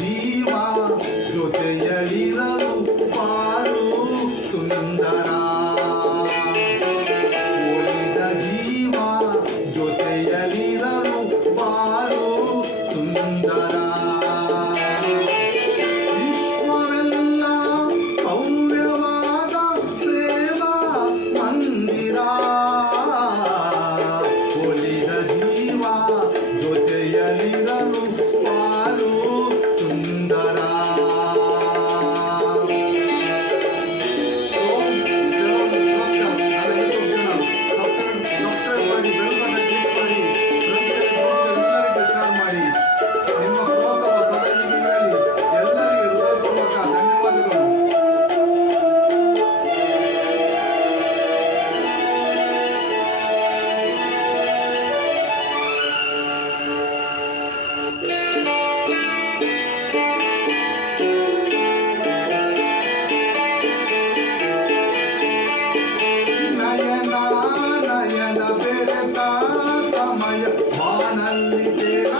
ಜೀವ ಜೊತೆಯಲ್ಲಿರಲು ಬಾರು ಸುಂದರ. ಒಲಿದ ಜೀವ ಜೊತೆಯಲ್ಲಿರಲು ಬಾರು ಸುಂದರ. ವಿಶ್ವವೆಲ್ಲ ಭವ್ಯವಾದ ಪ್ರೇಮ ಮಂದಿರ. ಒಲಿದ ಜೀವ ಜೊತೆಯಲ್ಲಿರಲು ಬಾರು ಸುಂದರ. ಸಬ್ಸ್ಕ್ರೈಬ್ ಮಾಡಿ, ಬೆಲ್ ಬಟನ್ ಕ್ಲಿಕ್ ಮಾಡಿ, ಎಲ್ಲರಿಗೆ ಶೇರ್ ಮಾಡಿ. ನಿಮ್ಮ ಪ್ರೋತ್ಸಾಹ ಸಲಹೆಗಳಿಗಾಗಿ ಎಲ್ಲರಿಗೆ ಹೃದಯಪೂರ್ವಕ ಧನ್ಯವಾದಗಳು. ನಯನ ನಯನ ಬೆಳೆದ ಸಮಯ ಬಾನಲ್ಲಿ ತೇರ